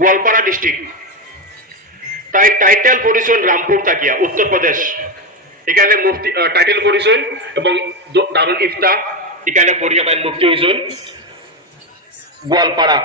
Goalpara district তাই title করেছেন রামপুর তাকিয়া উত্তরপ্রদেশ এখানে মুফতি টাইটেল করেছেন এবং দারুল ইফতা এখানে পড়িয়া তাই মুক্তি হয়েছেন গোয়ালপাড়া।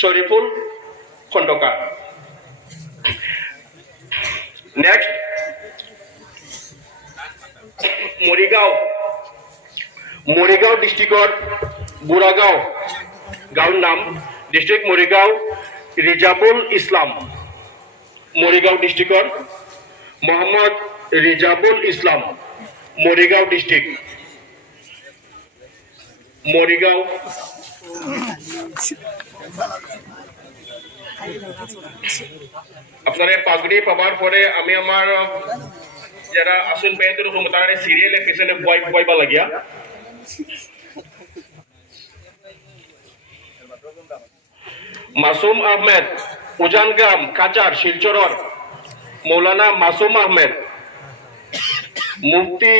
শরীফুল খন্দকার। নেক্সট মরিগাঁও। মৰিগাঁও ডিষ্ট্ৰিক্টৰ বুঢ়াগাঁও। গাঁৱৰ নাম ডিষ্ট্ৰিক্ট মৰিগাঁও ৰিজাবুল ইছলাম। মৰিগাঁও ডিষ্ট্ৰিক্টৰ মহম্মদ ৰিজাবুল ইছলাম, মৰিগাঁও ডিষ্ট্ৰিক্ট মৰিগাঁও। আপনারা পাগড়ি পাবার পরে আমি আমার যারা আসুন পেয়েছিল তারা সিরিয়ালে পেছনে বয় বয়বা লাগিয়া। মাসুম আহমেদ উজানগ্রাম কাচার শিলচরর মৌলানা মাসুম আহমেদ। মুফতি,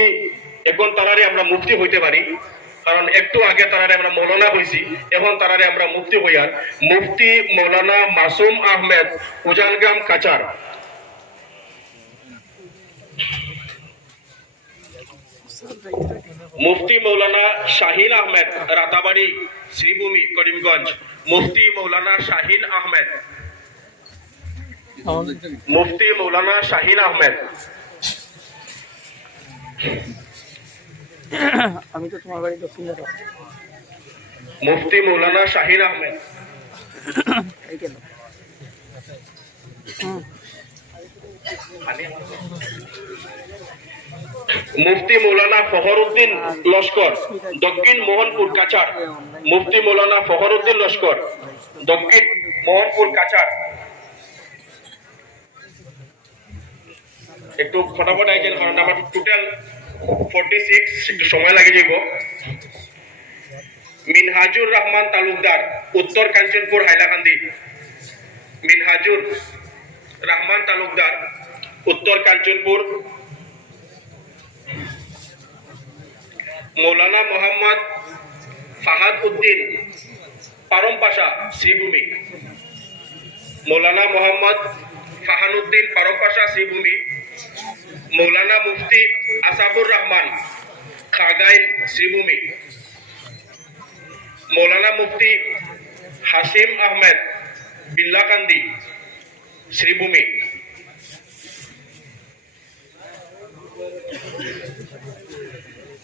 এখন তারারে আমরা মুক্তি হইতে পারি, কারণ একটু আগে তারারে আমরা মৌলানা হইছি, এখন তারারে আমরা মুফতি হইয়ার। মুফতি মৌলানা মাসুম আহমেদ উজানগ্রাম কাচার। মুফতি মৌলানা শাহিন আহমেদ, রাতাবাড়ি, শ্রীভূমি, করিমগঞ্জ। মুফতি মৌলানা শাহিন আহমেদ। মুফতি মৌলানা শাহিন আহমেদ। আমি তো তোমার বাড়ি দক্ষিণে মুফতি মৌলানা শাহিন আহমেদ। কেন? মুফতি মৌলানা ফখরুদ্দিন লস্কর, দক্ষিণ মোহনপুর কাচার মুফতি মৌলানা ফখরুদ্দিন লস্কর, দক্ষিণ মোহনপুর কাচার একটু ফটাফট আইকেন, কারণ আমার টোটাল ফর্টি সিক্স সময় লাগে যাব মিনহাজুর রহমান তালুকদার, উত্তর কাঞ্চনপুর, হাইলাকান্দি। মিনহাজুর রহমান তালুকদার, উত্তর কাঞ্চনপুর মৌলানা মোহাম্মদ ফাহাদ উদ্দিন পারম পাশা শ্রীভূমি। মৌলানা মোহাম্মদ ফাহানুদ্দিন পারম পাশা শ্রীভূমি। মৌলানা মুফতি আসাবুর রহমান খাগাইল শ্রীভূমি। মৌলানা মুফতি হাসিম আহমেদ বিল্লাকান্দি শ্রীভূমি।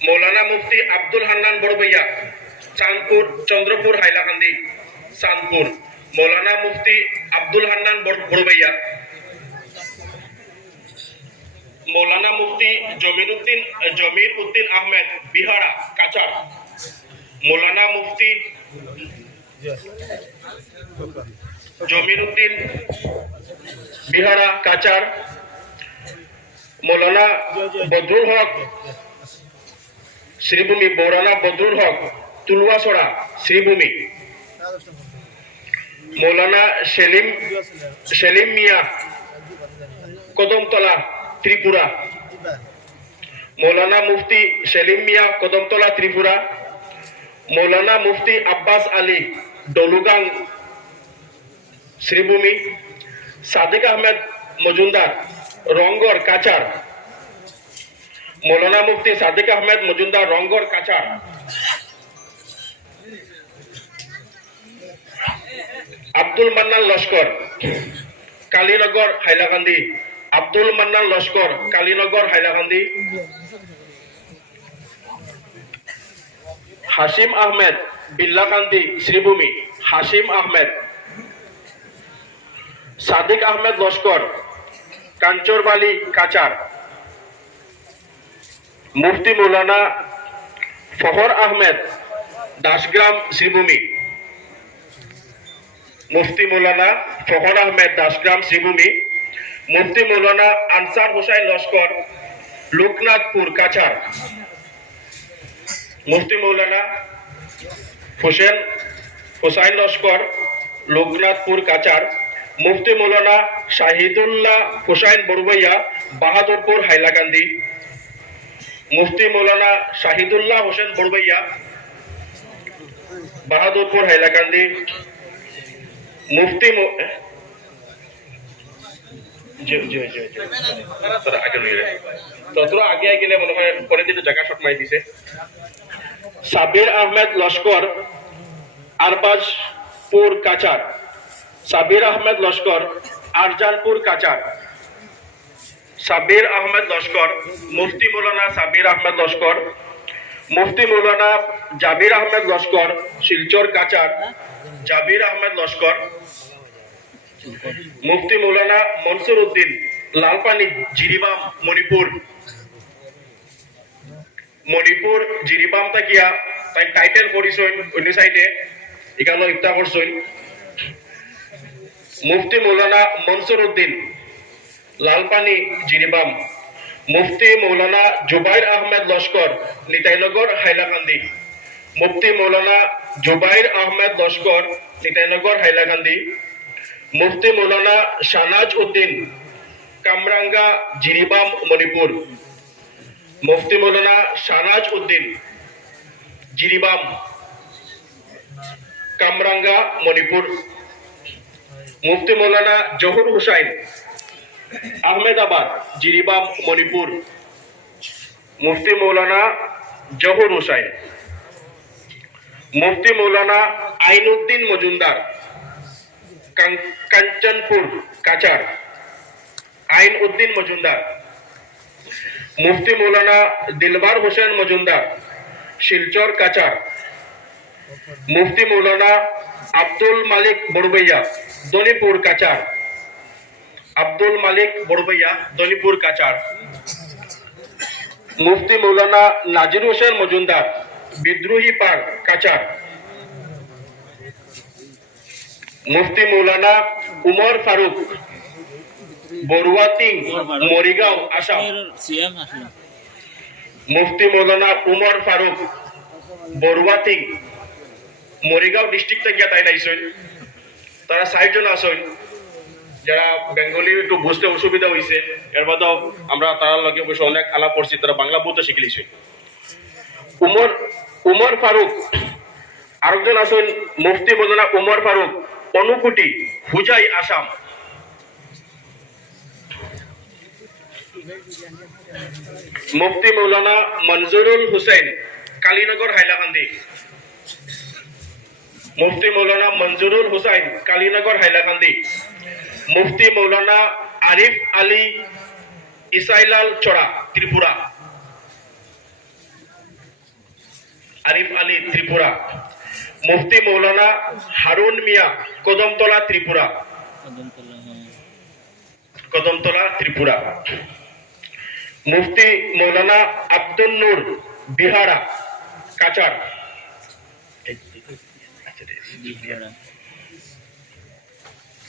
মৌলানা মুফতি আব্দুল হান্নান বড়বইয়া চাঁদপুর, চন্দ্রপুর, হাইলাকান্দি, চাঁদপুর। মৌলানা মুফতি আব্দুল হান্নান বড়- বড়বইয়া মৌলানা মুফতি জমির উদ্দিন জমির উদ্দিন আহমেদ, বিহারা কাচার মৌলানা মুফতি জমির উদ্দিন বিহারা কাচার মৌলানা বদরুল হক শ্রীভূমি বৌরানা বদরুল হক, তুলুয়াছড়া, শ্রীভূমি। মৌলানা সেলিম সেলিম মিয়া, কদমতলা, ত্রিপুরা। মৌলানা মুফতি সেলিম মিয়া, কদমতলা, ত্রিপুরা। মৌলানা মুফতি আব্বাস আলী, ডলুগাং, শ্রীভূমি। সাদিক আহমেদ মজুমদার রঙ্গর কাচার মৌলানা মুফতি সাদিক আহমেদ মজুমদার রঙ্গর কাচার আব্দুল মান্নান লস্কর, কালীনগর হাইলাকান্দি। আব্দুল মান্নান লস্কর, কালীনগর হাইলাকান্দি। হাসিম আহমেদ, বিল্লাকান্দি শ্রীভূমি। হাসিম আহমেদ। সাদিক আহমেদ লস্কর, কাঞ্চরবালি কাচার মুফতি মৌলানা ফখর আহমেদ, দাসগ্রাম শ্রীভূমি। মুফতি মৌলানা ফখর আহমেদ, দাসগ্রাম শ্রীভূমি। মুফতি মৌলানা আনসার হোসাইন লস্কর, লোকনাথপুর কাছার মুফতি মৌলানা হোসেন হোসাইন লস্কর, লোকনাথপুর কাচার মুফতি মৌলানা শাহিদুল্লাহ হোসাইন বড়বইয়া বাহাদুরপুর, হাইলাকান্দি। মুফতি মৌলানা শাহিদুল্লাহ হোসেন বড়বইয়া, বাহাদুরপুর হাইলাকান্দি, মুফতি আগে মনে হয় দিছে। আহমেদ আহমেদ আরজানপুর কাচার। সাবির আহমেদ লস্কর, মুফতি মৌলানা সাবির আহমেদ লস্কর, মুফতি মৌলানা জাবির আহমেদ লস্কর, শিলচর কাচার, জাবির আহমেদ লস্কর, মুফতি মৌলানা মনসুর উদ্দিন, লালপানি, জিরিবাম, মণিপুর। মণিপুর, জিরিবাম তাকিয়া, তাই টাইটেল পড়িছইন অন্য সাইডে এখানে ইফতা করছইন। মুফতি মৌলানা মনসুর উদ্দিন লালপানি, জিরিবাম, মুফতি মৌলানা জুবাইর আহমেদ লস্কর, নিতাইনগর, হাইলাকান্দি। মুফতি মৌলানা জুবাইর আহমেদ লস্কর, নিতাইনগর, হাইলাকান্দি। মুফতি মৌলানা শানাজ উদ্দিন, কামরাঙ্গা, জিরিবাম, মণিপুর। মুফতি মৌলানা শানাজ উদ্দিন, জিরিবাম, কামরাঙ্গা, মণিপুর। মুফতি মৌলানা জহুর হুসাইন আহমেদাবাদ, জিরিবাম, মণিপুর। মুফতি মৌলানা জহুর হুসাইন। মুফতি মৌলানা আইনুদ্দিন মজুমদার। কাঞ্চনপুর কাচার আইন উদ্দিন মজুমদার। মুফতি মৌলানা দিলবার হোসেন মজুমদার। শিলচর কাচার মুফতি মৌলানা আব্দুল মালিক বড়বইয়া দনিপুর কাচার আব্দুল মালিক বড়বইয়া দনিপুর কাচার। মুফতি মৌলানা নাজির হোসেন মজুমদার, বিদ্রোহী পাড় কাচার। মুফতি মৌলানা উমর ফারুক, বড়ুয়া তিং মরিগাঁও, আসাম। মুফতি মৌলানা উমর ফারুক, বড়ুয়া তিং মরিগাঁও ডিস্ট্রিক্ট থেকে তাই নাইছেন তারা ষাট জন যারা বেঙ্গলি একটু বুঝতে অসুবিধা হয়েছে এর বাদেও আমরা তার লগে বসে অনেক আলাপ করছি, তারা বাংলা বলতে শিখিলিছে। উমর উমর ফারুক, আরেকজন আছেন মুফতি মৌলানা উমর ফারুক, অনুকুটি, হুজাই আসাম। মুফতি মৌলানা মনজুরুল হুসেন, কালীনগর হাইলাকান্দি। মুফতি মৌলানা মঞ্জুরুল হুসাইন কালীনগর হাইলাকান্দি। মুফতি মৌলানা আরিফ আলী ইসাইলাল চড়া, ত্রিপুরা। আরিফ আলী ত্রিপুরা। মুফতি মৌলানা হারুন মিয়া, কদমতলা, ত্রিপুরা। কদমতলা, ত্রিপুরা। মুফতি মৌলানা আব্দুল নূর, বিহারা কাচার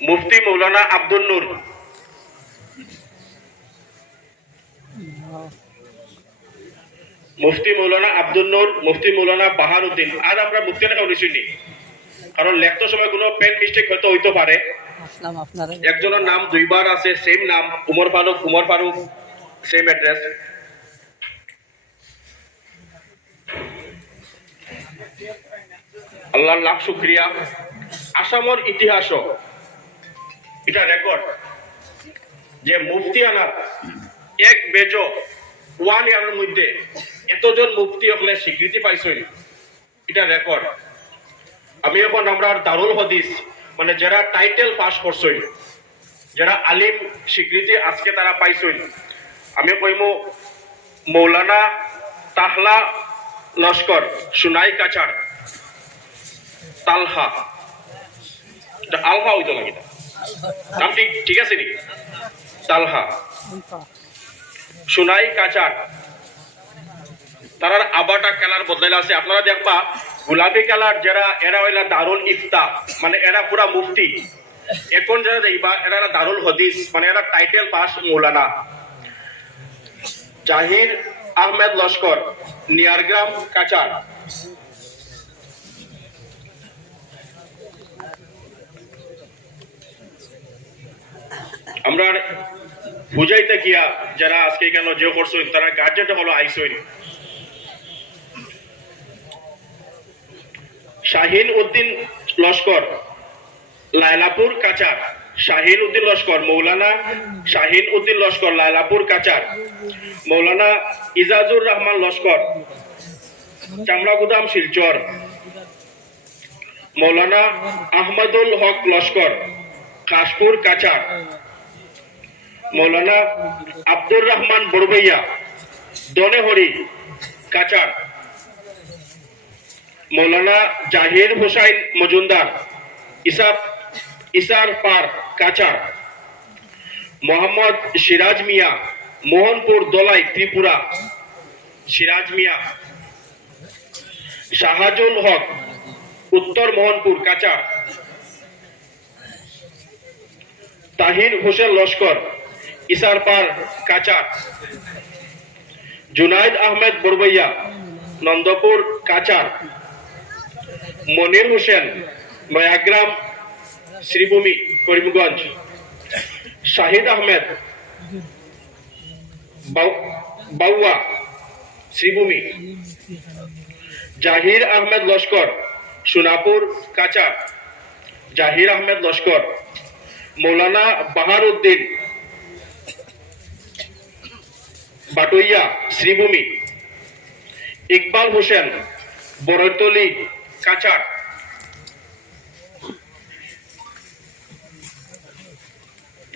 মুফতি মৌলানা আব্দুল নূর। মুফতি মৌলানা আব্দুল নূর মুফতি মৌলানা বাহার উদ্দিন আর আমরা মুফতি নি কারণ লেখতে সময় কোনো পেন মিস্টেক হয়তো হইতে পারে। একজনের নাম দুইবার আছে সেম নাম উমর ফারুক উমর ফারুক সেম অ্যাড্রেস আল্লাহর লাখ শুক্রিয়া। আসামর ইতিহাস এটা রেকর্ড যে মুফতি আনার এক বেজ ওয়ান ইয়ারের মধ্যে এতজন মুফতি হলে স্বীকৃতি পাইছেন, এটা রেকর্ড আমি এখন আমরা দারুল হদিস মানে যারা টাইটেল পাস করছেন, যারা আলিম স্বীকৃতি আজকে তারা পাইছেন, আমি কইমু মৌলানা তাহলা লস্কর, সুনাই কাচার তালহা আলহা হইতো লাগে এটা। নাম ঠিক আছে নি তালহা। সুনাই কাচার। তারার আবারটা খেলার বদলাইলা আছে। আপনারা দেখবা, গোলাপি কালার যারা, এরা হইলা দারুল ইফতা। মানে এরা পুরা মুফতি। এখন যারা দেখবা, এরা দারুল হদিস। মানে এরা টাইটেল পাস মৌলানা। জাহির আহমেদ লস্কর, নিয়ারগ্রাম কাচার। আমরা বুঝাইতে গিয়া যারা আজকে কেন যে করছ তারা গার্জেনটা হলো আইসইন। শাহিন উদ্দিন লস্কর, লায়লাপুর কাচার। শাহিন উদ্দিন লস্কর, মৌলানা শাহিন উদ্দিন লস্কর, লায়লাপুর কাচার। মৌলানা ইজাজুর রহমান লস্কর, চামড়াগুদাম শিলচর। মৌলানা আহমদুল হক লস্কর, কাশপুর কাচার। মৌলানা আব্দুর রহমান বড়বইয়া দনেহরি কাচার মৌলানা জাহির হুসাইন মজুমদার ইসার ইসার পার কাচার মোহাম্মদ সিরাজ মিয়া, মোহনপুর দলাই, ত্রিপুরা। সিরাজ মিয়া। শাহাজুল হক, উত্তর মোহনপুর কাচার তাহির হোসেন লস্কর ইসার পার কাচার জুনাইদ আহমেদ বড়বইয়া নন্দপুর কাচার মনির হোসেন নয়াগ্রাম শ্রীভূমি, করিমগঞ্জ। শাহিদ আহমেদ, বাউ- বাউয়া, শ্রীভূমি। জাহির আহমেদ লস্কর, সোনাপুর কাচার জাহির আহমেদ লস্কর। মৌলানা বাহার উদ্দিন বাটুইয়া শ্রীভূমি। ইকবাল হোসেন বরতলি কাচার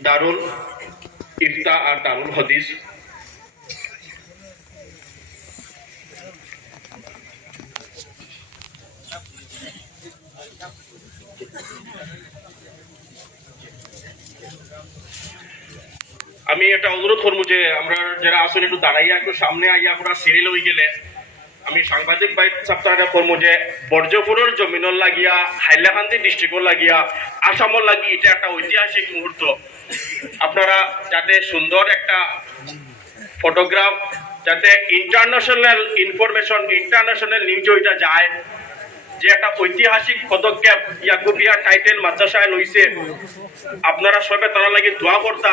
দারুল ইফতা আর দারুল হদিস। আমি এটা অনুরোধ করব যে আমরা যারা আসলে একটু দাঁড়াইয়া, একটু সামনে আইয়া আমরা সিরিয়াল হয়ে গেলে আমি সাংবাদিক বাই সপ্তাহে করব যে বর্জপুরের জমিনর লাগিয়া, হাইলাকান্দি ডিস্ট্রিক্টর লাগিয়া, আসামর লাগি এটা একটা ঐতিহাসিক মুহূর্ত। আপনারা যাতে সুন্দর একটা ফটোগ্রাফ যাতে ইন্টারন্যাশনাল ইনফরমেশন ইন্টারন্যাশনাল নিউজ ওইটা যায়, যে একটা ঐতিহাসিক পদক্ষেপ ইয়াকুবিয়া টাইটেল মাদ্রাসায় লইছে, আপনারা সবে তারা লাগে দোয়া করতা।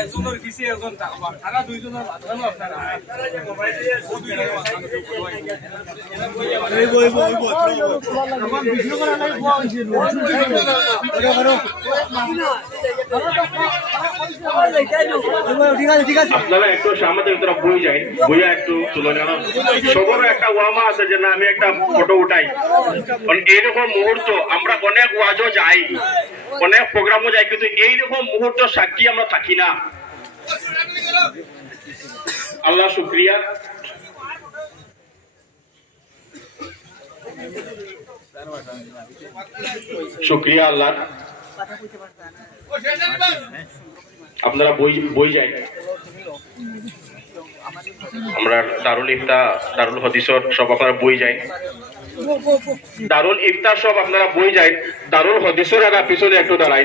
একজনের পিছে থাকবা তারা দুইজনের মাঝখানে আপনারা আপনারা একটু আমাদের ভিতরে বই যায় বইয়া একটু তুলনা সবার একটা ওয়ামা আছে যে না আমি একটা ফটো উঠাই। কারণ এইরকম মুহূর্ত আমরা অনেক ওয়াজও যাই অনেক প্রোগ্রামও যাই কিন্তু এইরকম মুহূর্ত সাক্ষী আমরা থাকি না। আল্লাহ শুক্রিয়া। শুক্রিয়া আল্লাহ। আপনারা বই বই যায় আমরা দারুল ইফতা, দারুল হদিসর সব আপনারা বই যায় দারুল ইফতার সব আপনারা বই যায় দারুল হদিসর এরা পিছনে একটু দাঁড়াই।